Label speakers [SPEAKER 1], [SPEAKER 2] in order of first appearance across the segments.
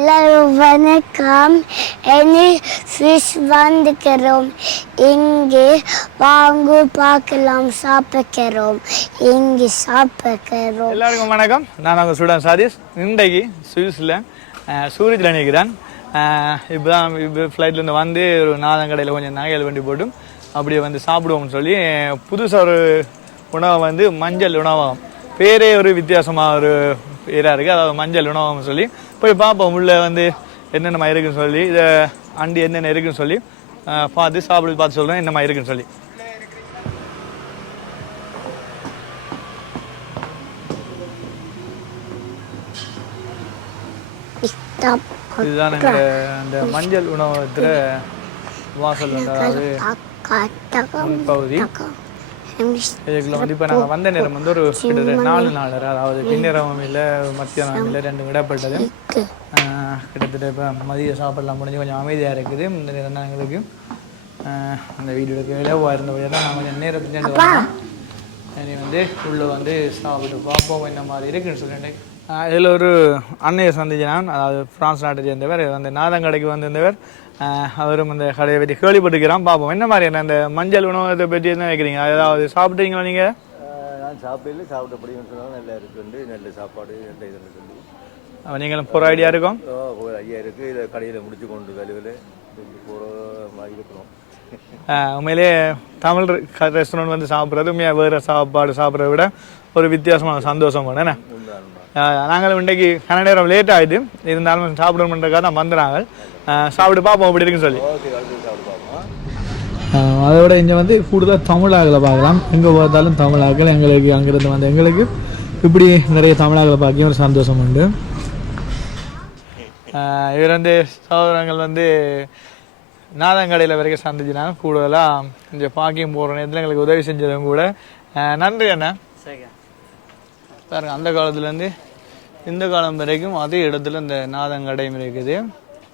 [SPEAKER 1] எல்லாரும் வணக்கம். என்னை ஃபிஷ் வந்துக்கிறோம். இங்கே வாங்கு பார்க்கலாம் சாப்பிக்கிறோம் இங்கே சாப்பிக்கிறோம்
[SPEAKER 2] எல்லாருக்கும் வணக்கம். நான் உங்கள் ஸ்டூடெண்ட் சாதீஷ். இன்றைக்கு சுவிஸில் சூரியத்தில் நிற்கிறேன் இப்போ தான் இப்போ ஃப்ளைட்லேருந்து வந்து ஒரு நாதம் கடையில் கொஞ்சம் நகையல் வண்டி போட்டும். அப்படியே வந்து சாப்பிடுவோம்னு சொல்லி புதுசாக ஒரு உணவை வந்து மஞ்சள் உணவகம். பேரே ஒரு வித்தியாசமாக ஒரு பேராக இருக்குது அதாவது மஞ்சள் உணவகம்னு சொல்லி போய் பார்ப்போம் உள்ளே வந்து என்னென்ன இருக்குன்னு சொல்லி. இதை அண்டி என்னென்ன இருக்குன்னு சொல்லி பார்த்து சாப்பிட்டு பார்த்து சொல்கிறேன் என்னம்மா இருக்குன்னு சொல்லி. இதுதான் எங்க அந்த மஞ்சள் உணவகத்தில் வாசல் அதாவது பகுதி. இதுக்குள்ள வந்து இப்போ நாங்கள் வந்த நேரம் வந்து ஒரு கிட்டத்தட்ட நாலு நாள் அதாவது பின்னிரவும் இல்லை மத்தியானம் இல்லை ரெண்டு விடப்பட்டது. கிட்டத்தட்ட இப்போ மதிய சாப்பாடுலாம் முடிஞ்சு கொஞ்சம் அமைதியாக இருக்குது. இந்த நேரம் தான் எங்களுக்கு அந்த வீடியோக்கு இலவாக இருந்தபடியாக தான் நான் கொஞ்சம் சென்று வந்தேன் இனி வந்து உள்ளே வந்து சாப்பிட்டு பார்ப்போம் என்ன மாதிரி இருக்குன்னு சொல்லிட்டு. இதில் ஒரு அன்னையை சந்திச்சான் அதாவது பிரான்ஸ் நாட்டை சேர்ந்தவர் அந்த நாதங்கடைக்கு வந்திருந்தவர். அவரும் அந்த கடையை பற்றி கேள்விப்பட்டிருக்கிறான். பார்ப்போம். என்ன மாதிரி என்ன அந்த மஞ்சள் உணவகத்தை பற்றி என்ன நினைக்கிறீங்க? அதாவது சாப்பிட்டீங்களா நீங்கள்
[SPEAKER 3] நான் சாப்பிடல. சாப்பிட்ட படியும் சொன்னாலும் நல்லா இருக்குண்டு. நல்ல சாப்பாடு நல்ல இதுன்னு சொல்லி
[SPEAKER 2] நீங்களும் போகிற ஐடியா இருக்கும்?
[SPEAKER 3] ஓ, ஒரு ஐயா இருக்கு. இதை கடையில் முடிச்சு கொண்டு கழுவில். போகிற மாதிரி இருக்கிறோம்
[SPEAKER 2] உண்மையிலே தமிழ் ரெஸ்டாரண்ட் வந்து சாப்பிட்றது உண்மையாக வேறு சாப்பாடு சாப்பிட்றத விட ஒரு வித்தியாசமான சந்தோஷம் என்ன? நாங்கள் இன்றைக்கு கன நேரம் லேட் ஆகிடுது இருந்தாலும் சாப்பிடணுன்றக்காக தான் வந்துடுறாங்க சாப்பிட்டு பார்ப்போம் அப்படி இருக்குன்னு சொல்லி.
[SPEAKER 3] ஓகே அடுத்து சாப்பிட்டு பார்ப்போம்.
[SPEAKER 2] அதை விட இங்கே வந்து கூடுதலாக தமிழாக்களை பார்க்கலாம். எங்கே பார்த்தாலும் தமிழாக்கள் எங்களுக்கு அங்கேருந்து வந்து எங்களுக்கு இப்படி நிறைய தமிழாக்களை பார்க்க ஒரு சந்தோஷம் உண்டு. இவர் வந்து சகோதரங்கள் வந்து நாதங்கடையில் வரைக்கும் சந்திச்சினாங்க. கூடுதலாக இந்த பாக்கியம் போகிற நேரத்தில் எங்களுக்கு உதவி செஞ்சதும் கூட. நன்றி அண்ணா. பாருங்க அந்த காலத்துலேருந்து இந்த காலம் வரைக்கும் அதே இடத்துல இந்த நாதங்கடையும் இருக்குது.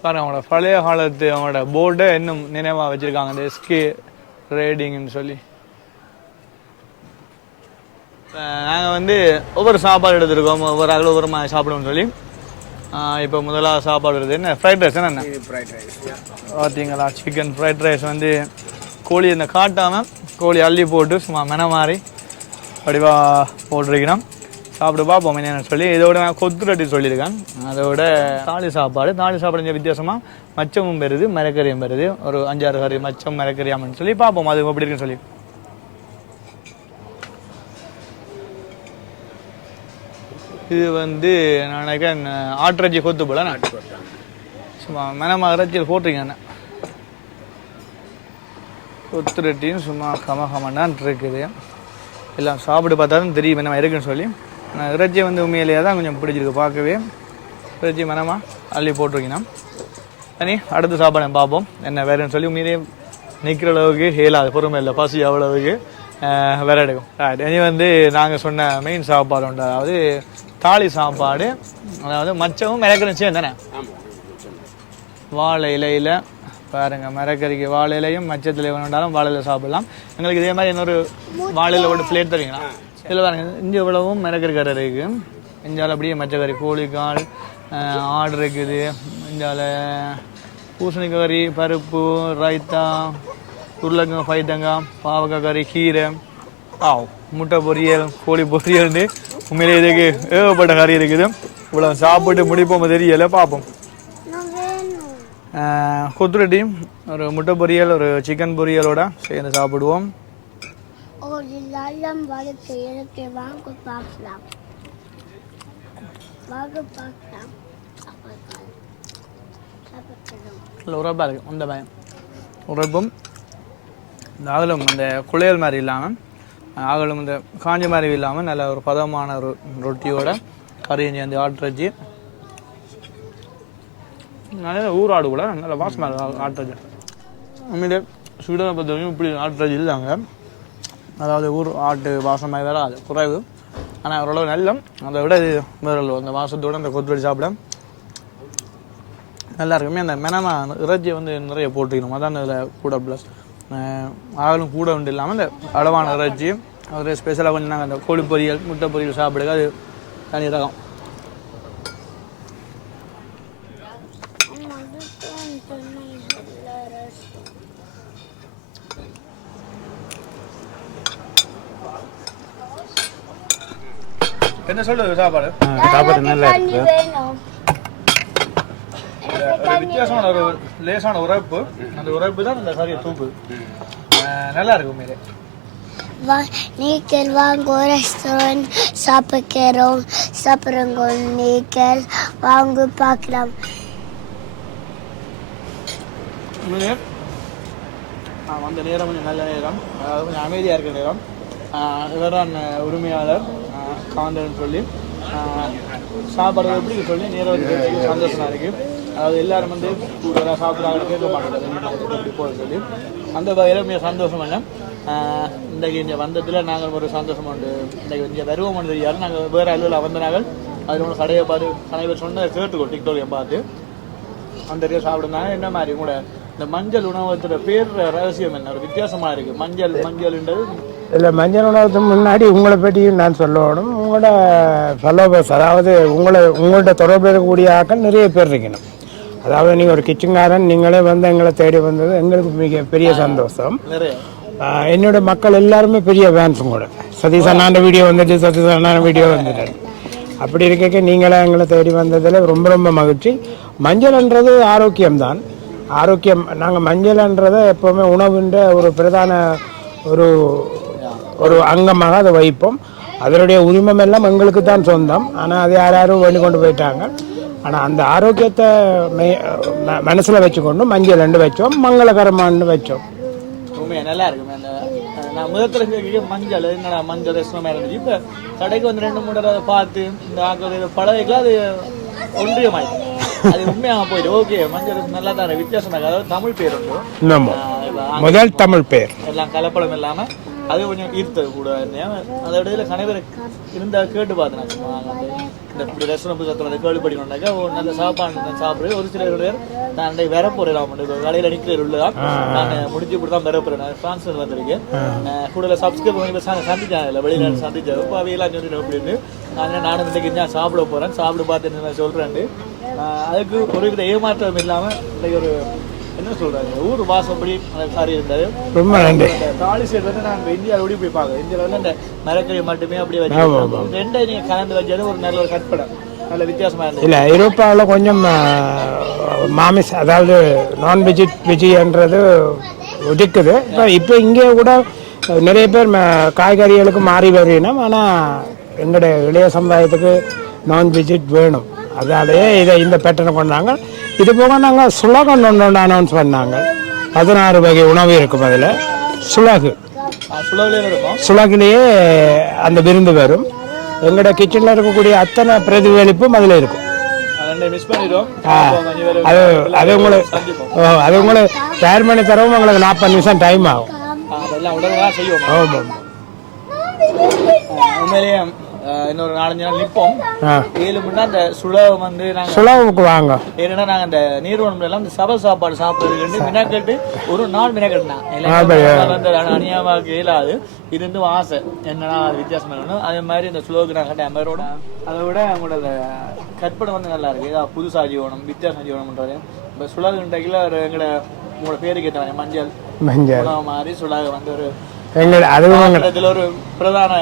[SPEAKER 2] பாருங்க அவங்களோட பழைய காலத்து அவங்களோட போர்டை இன்னும் நினைவாக வச்சுருக்காங்க. இந்த எஸ்கே ரேடிங்னு சொல்லி. நாங்கள் வந்து ஒவ்வொரு சாப்பாடு எடுத்துருக்கோம். ஒவ்வொரு ஆளும் ஒவ்வொரு மாதிரி சாப்பிடுவோம்னு சொல்லி. இப்போ முதலாக சாப்பாடு வருது என்ன? ஃப்ரைட் ரைஸ் என்ன பார்த்தீங்களா சிக்கன் ஃப்ரைட் ரைஸ் வந்து கோழி இந்த காட்டாமல் கோழி அள்ளி போட்டு சும்மா மென மாதிரி வடிவாக போட்டிருக்கிறோம். சாப்பிட்டு பார்ப்போம் என்னன்னு சொல்லி இதோட நான் கொத்து ரொட்டி சொல்லியிருக்கேன். அதோட தாலி சாப்பாடு தாலி சாப்பாடு கொஞ்சம் வித்தியாசமாக மச்சமும் பெறுது மரக்கறியும் பெறுது. ஒரு அஞ்சாறு கறி மச்சம் மரக்கறியாமன்னு சொல்லி பார்ப்போம் அது எப்படி இருக்குன்னு சொல்லி. இது வந்து நான் நினைக்கிறேன் ஆட்டிறச்சி கொத்து போல சும்மா மெனமாக இறைச்சியில் போட்டிருக்கேன் என்ன கொத்து ரொட்டியும் சும்மா கம கமன்னான் இருக்குது. எல்லாம் சாப்பிட்டு பார்த்தா தான் தெரியும் என்ன இருக்குன்னு சொல்லி. இறைச்சி வந்து உண்மையிலேயே தான் கொஞ்சம் பிடிச்சிருக்கு பார்க்கவே. இறைச்சி மனமாக அள்ளி போட்டிருக்கீங்கன்னா அனி அடுத்த சாப்பாடு பார்ப்போம். என்ன வேறுன்னு சொல்லி உண்மையிலேயே நிற்கிற அளவுக்கு ஹேலாது பொறுமை இல்லை பசி அவ்வளவுக்கு வேற எடுக்கும். இனி வந்து நாங்கள் சொன்ன மெயின் சாப்பாடு உண்டு. அதாவது தாலி சாப்பாடு அதாவது மச்சமும் மிளகரும் சேர்ந்து தானே? வாழை இலையில் பாருங்க மரக்கறிக்கு வாழை இலையும் மச்சத்தில் வேணுண்டாலும் வாழை இலை சாப்பிடலாம். எங்களுக்கு இதே மாதிரி இன்னொரு வாழையில ஒரு பிளேட் தருவீங்களா இதில் பாருங்க இஞ்சி இவ்வளவும் மிளகறி கரை இருக்கு. இஞ்சால அப்படியே மச்சக்கறி கோழிக்கால் ஆடு இருக்குது. இஞ்சால பூசணிக்காய் கறி பருப்பு ரைத்தா உருளைக்காய் பைத்தங்காய் பாவக்காய் கறி கீரை. ஆவ் முட்டை பொரியல் கோழி பொரியல்னு உண்மையிலே இதுக்கு ஏகப்பட்ட கறி இருக்குது. இவ்வளோ சாப்பிட்டு முடிப்போம் தெரியல பார்ப்போம் கொத்துரட்டி ஒரு முட்டை பொரியல் ஒரு சிக்கன் பொரியலோட சேர்ந்து சாப்பிடுவோம் உரப்பாக இருக்குது அந்த பயம் உரைப்பும் இந்த அகலும் அந்த குளியல் மாதிரி இல்லாமல் அகலும் இந்த காஞ்ச மாதிரி இல்லாமல் நல்ல ஒரு பதமான ஒரு ரொட்டியோட கறியும் சேர்ந்து ஆட்டுறச்சி நல்ல ஊராடு கூட நல்ல வாசமாக இருக்கும் ஆட்டுறச்சி உண்மையிலே சுவிடனை பொறுத்த வரைக்கும் இப்படி ஆட்டுறச்சி இல்லைங்க. அதாவது ஊர் ஆட்டு வாசமாக வராது குறைவு. ஆனால் ஓரளவு நல்ல அதை விட இது வேற அந்த வாசத்தோட அந்த கொத்துவடி சாப்பிட நல்லா இருக்குமே. அந்த மெனமா இறைச்சியை வந்து நிறைய போட்டுக்கணும். அதான் அதில் கூட ப்ளஸ் ஆகலும் கூட உண்டு இல்லாமல் இந்த அளவான இறைச்சி அதில் ஸ்பெஷலாக கொஞ்சம் நாங்கள் அந்த கோழி பொரியல் முட்டை பொரியல் சாப்பிடுங்க அது தனி ரகம். என்ன சொல்லுது சாப்பாடு?
[SPEAKER 4] சாப்பாடு நல்லா இருக்கு.
[SPEAKER 2] வித்தியாசமான ஒரு லேசான உரைப்பு. அந்த உரைப்பு தான் கறியை தூக்கு அஹ் நல்லா இருக்கு உண்மையிலே.
[SPEAKER 1] வா நீங்கள் வாங்க ரெஸ்டாரண்ட் சாப்பிடுறோம் சாப்பிடுங்க நீங்கள் வாங்க பார்க்கலாம்.
[SPEAKER 2] வந்த நேரம் கொஞ்சம் நல்ல நேரம். அதாவது கொஞ்சம் அமைதியாக இருக்கிற நேரம். ஆஹ் இவர்தான் அஹ், உரிமையாளர். ஆஹ், சொல்லி ஆஹ், சாப்பாடு எப்படி சொல்லி நேரம் சந்தோஷமாக சந்தோஷமா இருக்கு. அதாவது எல்லாரும் வந்து கூடுதலாக சாப்பிட்றாங்க கேட்க மாட்டாங்க போக சொல்லி. அந்த வகையில் மிக சந்தோஷம் என்ன இன்றைக்கு இங்கே வந்ததில் நாங்கள் ஒரு சந்தோஷம் உண்டு. இன்றைக்கு இங்கே வருவோம் தெரியாது. நாங்கள் வேறு அலுவலில் வந்த நாங்கள் அதில் ஒன்று கடையை பார்த்து கடையை சொன்னதை கேட்டுக்கோ டிக்டோரியை பார்த்து. அந்த இடத்துல சாப்பிடுனாங்க என்ன மாதிரி கூட இந்த மஞ்சள் உணவகத்தோட பேர் ரகசியம் என்ன? வித்தியாசமா இருக்கு. மஞ்சள் மஞ்சள்ன்றது?
[SPEAKER 4] இல்லை மஞ்சள் உணவகத்துக்கு முன்னாடி உங்களை பற்றியும் நான் சொல்லணும். உங்களோட ஃபாலோவர்ஸ் அதாவது உங்களை உங்கள்ட்ட தொடர்பு இருக்கக்கூடிய ஆட்கள் நிறைய பேர் இருக்கணும். அதாவது நீங்கள் ஒரு கிச்சன்காரன் நீங்களே வந்து எங்களை தேடி வந்தது எங்களுக்கு மிக பெரிய சந்தோஷம். என்னோட மக்கள் எல்லாருமே பெரிய ஃபேன்ஸும் கூட. சதீஷ் அண்ணாண்ட வீடியோ வந்துட்டு சதீஷ் அண்ணாண்ட வீடியோ வந்துட்டு அப்படி இருக்க நீங்களே எங்களை தேடி வந்ததில் ரொம்ப ரொம்ப மகிழ்ச்சி. மஞ்சள்ன்றது ஆரோக்கியம்தான். ஆரோக்கியம் நாங்கள் மஞ்சள்ன்றதை எப்போவுமே உணவுன்ற ஒரு பிரதான ஒரு ஒரு அங்கமாக அதை வைப்போம். அதனுடைய உரிமம் எல்லாம் எங்களுக்கு தான் சொந்தம். ஆனால் அது யார் யாரும் வேண்டி கொண்டு போயிட்டாங்க. ஆனால் அந்த ஆரோக்கியத்தை மெய் ம- வச்சுக்கொண்டு மஞ்சள் ரெண்டு வச்சோம் மங்களகரமான்னு வச்சோம்.
[SPEAKER 2] நல்லா இருக்குமே. அந்த நான் முதத்துல கேட்க மஞ்சள். என்னடா மஞ்சள் ரசமாக இருந்துச்சு. இப்போ கடைக்கு வந்து ரெண்டு மூணு தடவை பார்த்து இந்த பழகிக்கலாம் அது ஒன்றியமாயிடுச்சு. அது உண்மையாக போயிட்டு ஓகே மஞ்சள் நல்லா தான். வித்தியாசமா அதாவது தமிழ் பேர் உண்டு.
[SPEAKER 4] முதல் தமிழ் பேர்.
[SPEAKER 2] எல்லாம் கலப்படம் இல்லாம அது கொஞ்சம் ஈர்த்தது கூட. அதோட இடையில கணவர் இருந்தா கேட்டு பார்த்தேன் இந்த இப்படி ரெஸ்டாரண்ட் சத்தம் கேள்விப்படிக்கணும்னாக்கா ஒரு நல்ல சாப்பாடு சாப்பிடுறது. ஒரு சில பேர் நான் அன்றைக்கு வர போறேன் இப்போ வேலையில நிற்கிற உள்ளதான் நான் முடிஞ்சு இப்படி தான் வர போறேன். நான் பிரான்ஸ்ல வந்திருக்கேன். கூட சப்ஸ்கிரைப் பண்ணி பேச சந்திச்சாங்க இல்லை வெளியில சந்திச்சேன் இப்போ அவையெல்லாம் சொல்லிட்டு அப்படின்னு நான் நானும் இன்னைக்கு நான் சாப்பிட போறேன். சாப்பிட பார்த்து நான் சொல்றேன் அதுக்கு ஒரு வித ஏமாற்றம் இல்லாம இன்னைக்கு ஒரு என்ன சொல்றாங்க ஊர் வாசப்படி சாரி இருந்தாரு.
[SPEAKER 4] ரொம்ப நன்றி.
[SPEAKER 2] தாலி செட் வந்து நாங்க இந்தியாவில் ஓடி போய் பார்க்க இந்தியாவில் வந்து அந்த மரக்கறி மட்டுமே அப்படியே வச்சு ரெண்டை நீங்க கலந்து வச்சது ஒரு நல்ல ஒரு கற்பனை. நல்ல வித்தியாசமா இருந்தது
[SPEAKER 4] இல்லை ஐரோப்பாவில் கொஞ்சம் மாமிஸ் அதாவது நான் வெஜி வெஜின்றது ஒதுக்குது. இப்போ இப்போ இங்கே கூட நிறைய பேர் காய்கறிகளுக்கு மாறி வருவினோம் ஆனால் எங்களுடைய இளைய சமுதாயத்துக்கு நான் வெஜிட் வேணும். அதாலேயே இதை இந்த பேட்டர்னை கொண்டாங்க. இது போக நாங்கள் சுலகம் ஒன்று ஒன்று அனௌன்ஸ் பண்ணாங்க. பதினாறு வகை உணவு இருக்கும் அதில். சுலகு. சுலகிலேயே அந்த விருந்து வரும். எங்களோட கிச்சனில் இருக்கக்கூடிய அத்தனை பிரதிபலிப்பும் அதில் இருக்கும்.
[SPEAKER 2] அது
[SPEAKER 4] அது உங்களுக்கு அது உங்களுக்கு தயார் பண்ணி தரவும் உங்களுக்கு நாற்பது நிமிஷம் டைம் ஆகும். ஆமாம்.
[SPEAKER 2] உண்மையிலேயே இன்னொரு நாலஞ்சு நாள் நிற்போம் ஏழு மணி நேரம் அந்த சுலகம் வந்து நாங்க
[SPEAKER 4] சுலவுக்கு வாங்க.
[SPEAKER 2] ஏன்னா நாங்க அந்த நீர்வனம்ல எல்லாம் இந்த சபை சாப்பாடு சாப்பிடுறதுக்கு மினக்கட்டு ஒரு நாள் மினக்கட்டுனா. வந்து அநியாயமாக இயலாது. இது வந்து ஆசை. என்னன்னா அது வித்தியாசம் வேணும் அதே மாதிரி இந்த சுலோக்கு நான் கட்ட அமரோட அதை விட அவங்களோட கற்பனை வந்து நல்லா இருக்கு. ஏதாவது புதுசா ஜீவனம் வித்தியாசம் ஜீவனம்ன்றது இப்போ சுலகுன்றகில ஒரு எங்களோட உங்களோட பேருக்கு ஏற்ற மஞ்சள்.
[SPEAKER 4] மஞ்சள்.
[SPEAKER 2] மாதிரி சுலகு வந்து ஒரு
[SPEAKER 4] எங்களை அதுவும் எங்களை
[SPEAKER 2] இதுல ஒரு பிரதான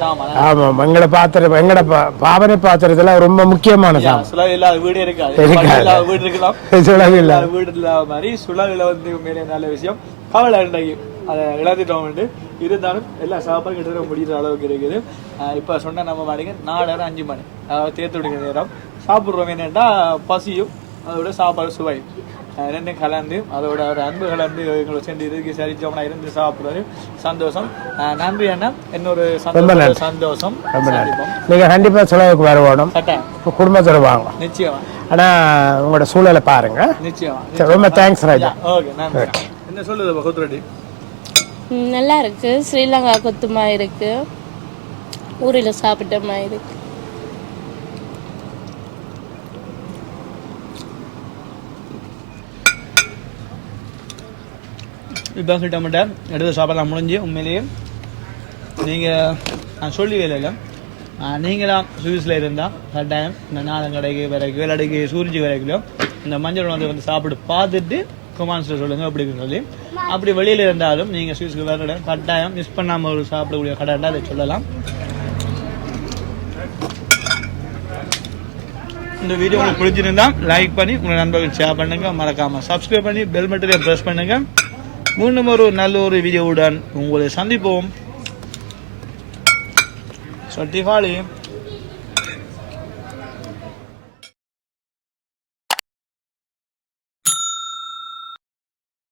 [SPEAKER 4] ஆமாம் எங்களை பாத்திரம் எங்களோட பா- பாவனை பாத்திரத்தில் ரொம்ப முக்கியமான சாமான்
[SPEAKER 2] சுலகு இல்லாத வீடு இருக்காது.
[SPEAKER 4] இருக்காது.
[SPEAKER 2] வீடு இருக்கலாம்.
[SPEAKER 4] இல்லை.
[SPEAKER 2] இல்லாத வீடு இல்லாத மாதிரி சுழலில் வந்து உண்மையிலே நல்ல விஷயம். கவலை இன்றைக்கு அதை இழந்துட்டோம் வந்து இருந்தாலும் எல்லா சாப்பாடும் கிட்ட முடிகிற அளவுக்கு இருக்குது. இப்ப சொன்ன நம்ம மாடிங்க நாலு நேரம் அஞ்சு மணி. அதாவது தேர்த்து விடுங்கிற நேரம். சாப்பிட்றோம் என்னன்னா பசியும் அதோட சாப்பாடு சுவை. ரெண்டும் கலந்து அதோட ஒரு அன்பு கலந்து எங்களை சென்று இருக்கு சரிச்சோம்னா இருந்து சாப்பிடுறது சந்தோஷம். நன்றி அண்ணா. இன்னொரு சந்தோஷம் சந்தோஷம். சந்திப்போம்.
[SPEAKER 4] நீங்கள் கண்டிப்பாக சுலகுக்கு வரணும்
[SPEAKER 2] கட்டாயம்
[SPEAKER 4] குடும்பத்தில் வாங்க.
[SPEAKER 2] நிச்சயமா.
[SPEAKER 4] ஆனால் உங்களோட சூழலை பாருங்க.
[SPEAKER 2] நிச்சயமா.
[SPEAKER 4] ரொம்ப தேங்க்ஸ் ராஜா.
[SPEAKER 2] ஓகே நன்றி. என்ன சொல்லுது பகவத்ரெட்டி
[SPEAKER 5] ம், நல்லா இருக்கு. ஸ்ரீலங்கா கொத்துமா இருக்கு. ஊரில் சாப்பிட்ட மாதிரி இருக்கு.
[SPEAKER 2] இப்போ கிட்ட மட்டும் எடுத்து சாப்பிடலாம் முடிஞ்சு உண்மையிலேயே. நீங்கள் நான் சொல்லி வேலையில் நீங்களாம் சுவிஸில் இருந்தால் கட்டாயம் இந்த நாதம் கடைக்கு வரைக்கும் வேலடைக்கு சூரிஜி வரைக்கும் இந்த மஞ்சள் உணவு வந்து சாப்பிட்டு பார்த்துட்டு கொமான்ஸில் சொல்லுங்கள் அப்படின்னு சொல்லி. அப்படி வெளியில் இருந்தாலும் நீங்கள் ஸ்வீட்ஸ்க்கு வேறு கட்டாயம் மிஸ் பண்ணாமல் ஒரு சாப்பிடக்கூடிய கடைன்னா அதை சொல்லலாம். இந்த வீடியோ உங்களுக்கு பிடிச்சிருந்தா லைக் பண்ணி உங்கள் நண்பர்கள் ஷேர் பண்ணுங்கள் மறக்காமல் சப்ஸ்கிரைப் பண்ணி பெல் பட்டனை ப்ரெஸ் பண்ணுங்கள் மீண்டும் ஒரு நல்ல ஒரு வீடியோவுடன் உங்களை சந்திப்போம். சட்டிஃபாலி